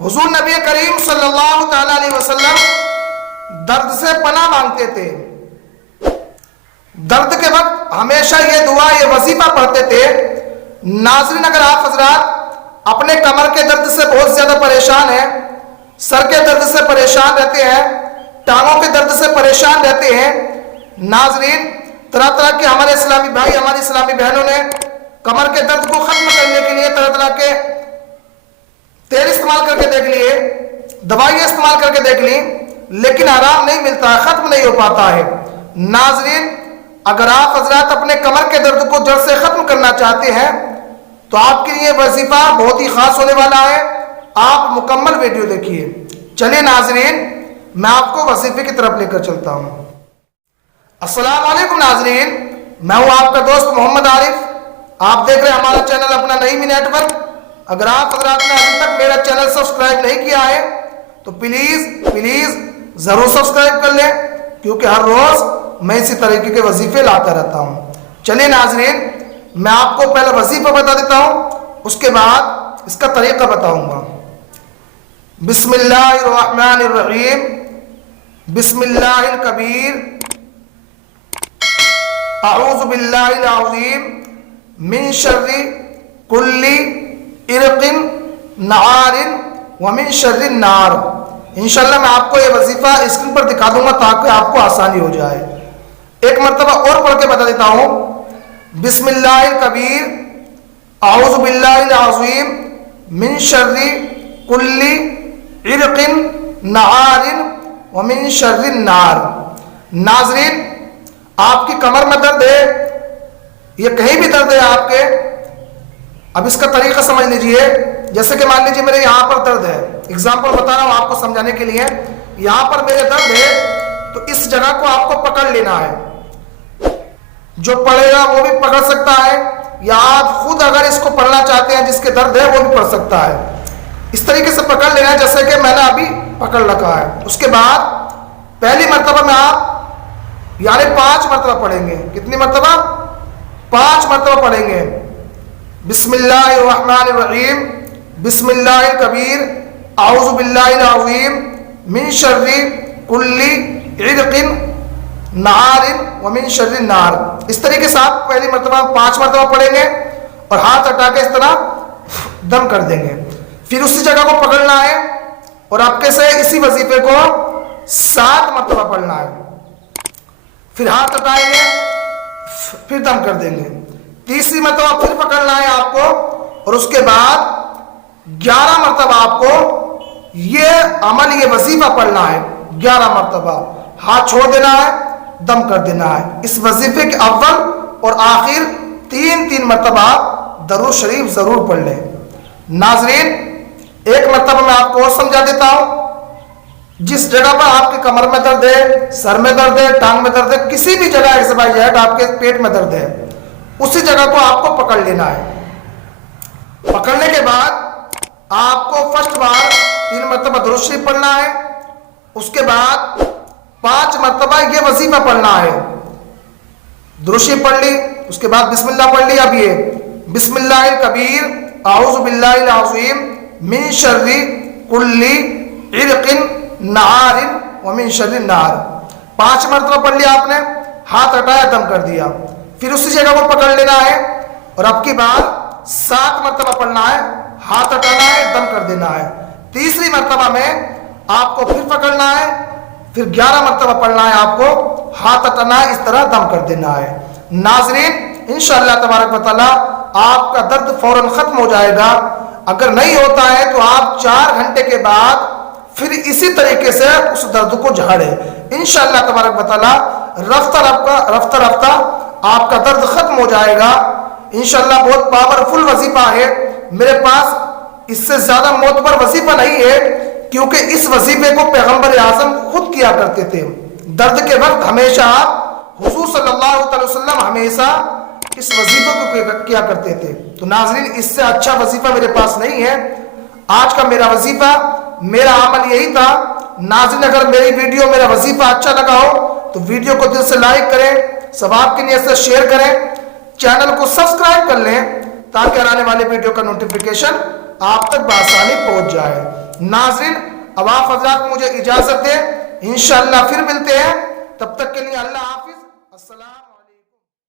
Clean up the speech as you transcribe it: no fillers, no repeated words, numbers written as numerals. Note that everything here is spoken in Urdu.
حضور نبی کریم صلی اللہ تعالی علیہ وسلم درد سے پناہ مانگتے تھے. درد کے وقت ہمیشہ یہ دعا یہ وظیفہ پڑھتے تھے. ناظرین اگر آپ حضرات اپنے کمر کے درد سے بہت زیادہ پریشان ہیں, سر کے درد سے پریشان رہتے ہیں, ٹانگوں کے درد سے پریشان رہتے ہیں, ناظرین طرح طرح کے ہمارے اسلامی بھائی ہماری اسلامی بہنوں نے کمر کے درد کو ختم کرنے کے لیے طرح طرح کے تیل استعمال کر کے دیکھ لیے, دوائیں استعمال کر کے دیکھ لی, لیکن آرام نہیں ملتا ہے, ختم نہیں ہو پاتا ہے. ناظرین اگر آپ حضرات اپنے کمر کے درد کو جڑ سے ختم کرنا چاہتے ہیں تو آپ کے لیے وظیفہ بہت ہی خاص ہونے والا ہے. آپ مکمل ویڈیو دیکھیے. چلیے ناظرین میں آپ کو وظیفے کی طرف لے کر چلتا ہوں. السلام علیکم ناظرین, میں ہوں آپ کا دوست محمد عارف. آپ دیکھ رہے ہیں ہمارا چینل اپنا نعیمی نیٹ ورک. اگر آپ حضرات نے ابھی تک میرا چینل سبسکرائب نہیں کیا ہے تو پلیز ضرور سبسکرائب کر لیں, کیونکہ ہر روز میں اسی طریقے کے وظیفے لاتا رہتا ہوں. چلیے ناظرین میں آپ کو پہلے وظیفہ بتا دیتا ہوں, اس کے بعد اس کا طریقہ بتاؤں گا. بسم اللہ الرحمن الرحیم. بسم اللہ الکبیر. اعوذ باللہ العظیم من شر کل عرق نعار ومن شر النار. انشاءاللہ میں آپ کو یہ وظیفہ اسکرین پر دکھا دوں گا تاکہ آپ کو آسانی ہو جائے. ایک مرتبہ اور پڑھ کے بتا دیتا ہوں. بسم اللہ الکبیر. اعوذ باللہ العظیم من شر کل عرق نعار ومن شر النار. ناظرین آپ کی کمر میں درد ہے, یہ کہیں بھی درد ہے آپ کے, اب اس کا طریقہ سمجھ لیجئے. جیسے کہ مان لیجئے میرے یہاں پر درد ہے, اگزامپل بتا رہا ہوں آپ کو سمجھانے کے لیے. یہاں پر میرے درد ہے تو اس جگہ کو آپ کو پکڑ لینا ہے. جو پڑھے گا وہ بھی پکڑ سکتا ہے, یا آپ خود اگر اس کو پڑھنا چاہتے ہیں جس کے درد ہے وہ بھی پڑھ سکتا ہے. اس طریقے سے پکڑ لینا ہے جیسے کہ میں نے ابھی پکڑ رکھا ہے. اس کے بعد پہلی مرتبہ میں آپ یعنی 5 مرتبہ پڑھیں گے. کتنی مرتبہ؟ 5 مرتبہ پڑھیں گے. بسم اللہ الرحمن الرحیم. بسم اللہ الکبیر. اعوذ باللہ العظیم من شر کل عرق نعار ومن شر النار. اس طریقے سے آپ پہلی مرتبہ 5 مرتبہ پڑھیں گے اور ہاتھ ہٹا کے اس طرح دم کر دیں گے. پھر اسی جگہ کو پکڑنا ہے اور آپ کے سے اسی وظیفے کو 7 مرتبہ پڑھنا ہے. پھر ہاتھ ہٹائیں گے, پھر دم کر دیں گے. تیسری مرتبہ پھر پکڑنا ہے آپ کو اور اس کے بعد 11 مرتبہ آپ کو یہ عمل یہ وظیفہ پڑھنا ہے. 11 مرتبہ ہاتھ چھوڑ دینا ہے, دم کر دینا ہے. اس وظیفے کے اول اور آخر 3 مرتبہ درود شریف ضرور پڑھ لیں. ناظرین ایک مرتبہ میں آپ کو اور سمجھا دیتا ہوں. جس جگہ پر آپ کے کمر میں درد ہے, سر میں درد ہے, ٹانگ میں درد ہے, کسی بھی جگہ XYZ آپ کے پیٹ میں درد ہے, اسی جگہ کو آپ کو پکڑ لینا ہے. پکڑنے کے بعد آپ کو فرسٹ بار 3 مرتبہ درود شریف پڑھنا ہے. اس کے بعد 5 مرتبہ یہ وظیفہ پڑھنا ہے. درود شریف پڑھ لی, اس کے بعد بسم اللہ پڑھ لی. اب یہ بسم اللہ الکبیر. اعوذ باللہ العظیم من شر کل عرق نعار ومن شر النار. 5 مرتبہ پڑھ لیا آپ نے, ہاتھ ہٹایا, دم کر دیا. پھر اسی جگہ کو پکڑ لینا ہے اور اب کی بار 7 مرتبہ پڑھنا ہے, ہاتھ ہٹانا ہے, دم کر دینا ہے. تیسری مرتبہ میں آپ کو پھر پکڑنا ہے, پھر 11 مرتبہ پڑھنا ہے, آپ کو ہاتھ ہٹانا ہے, اس طرح دم کر دینا ہے. ناظرین انشاءاللہ تبارک و تعالی آپ کا درد فوراً ختم ہو جائے گا. اگر نہیں ہوتا ہے تو آپ 4 گھنٹے کے بعد پھر اسی طریقے سے اس درد کو جھاڑیں. انشاءاللہ تبارک و تعالی رفتہ رفتہ آپ کا درد ختم ہو جائے گا. انشاءاللہ بہت پاورفل وظیفہ ہے. میرے پاس اس سے زیادہ معتبر وظیفہ نہیں ہے, کیونکہ اس وظیفے کو پیغمبر اعظم خود کیا کرتے تھے. درد کے وقت ہمیشہ آپ حضور صلی اللہ علیہ وسلم ہمیشہ اس وظیفے کو کیا کرتے تھے. تو ناظرین اس سے اچھا وظیفہ میرے پاس نہیں ہے. آج کا میرا وظیفہ, میرا عمل یہی تھا. ناظرین اگر میری ویڈیو میرا وظیفہ اچھا لگا ہو تو ویڈیو کو دل سے لائک کریں, ثواب کی نیت سے شیئر کریں, چینل کو سبسکرائب کر لیں تاکہ آنے والے ویڈیو کا نوٹیفیکیشن آپ تک بآسانی پہنچ جائے۔ ناظرین، اب آپ حضرات مجھے اجازت دیں، انشاءاللہ پھر ملتے ہیں، تب تک کے لیے اللہ حافظ، السلام۔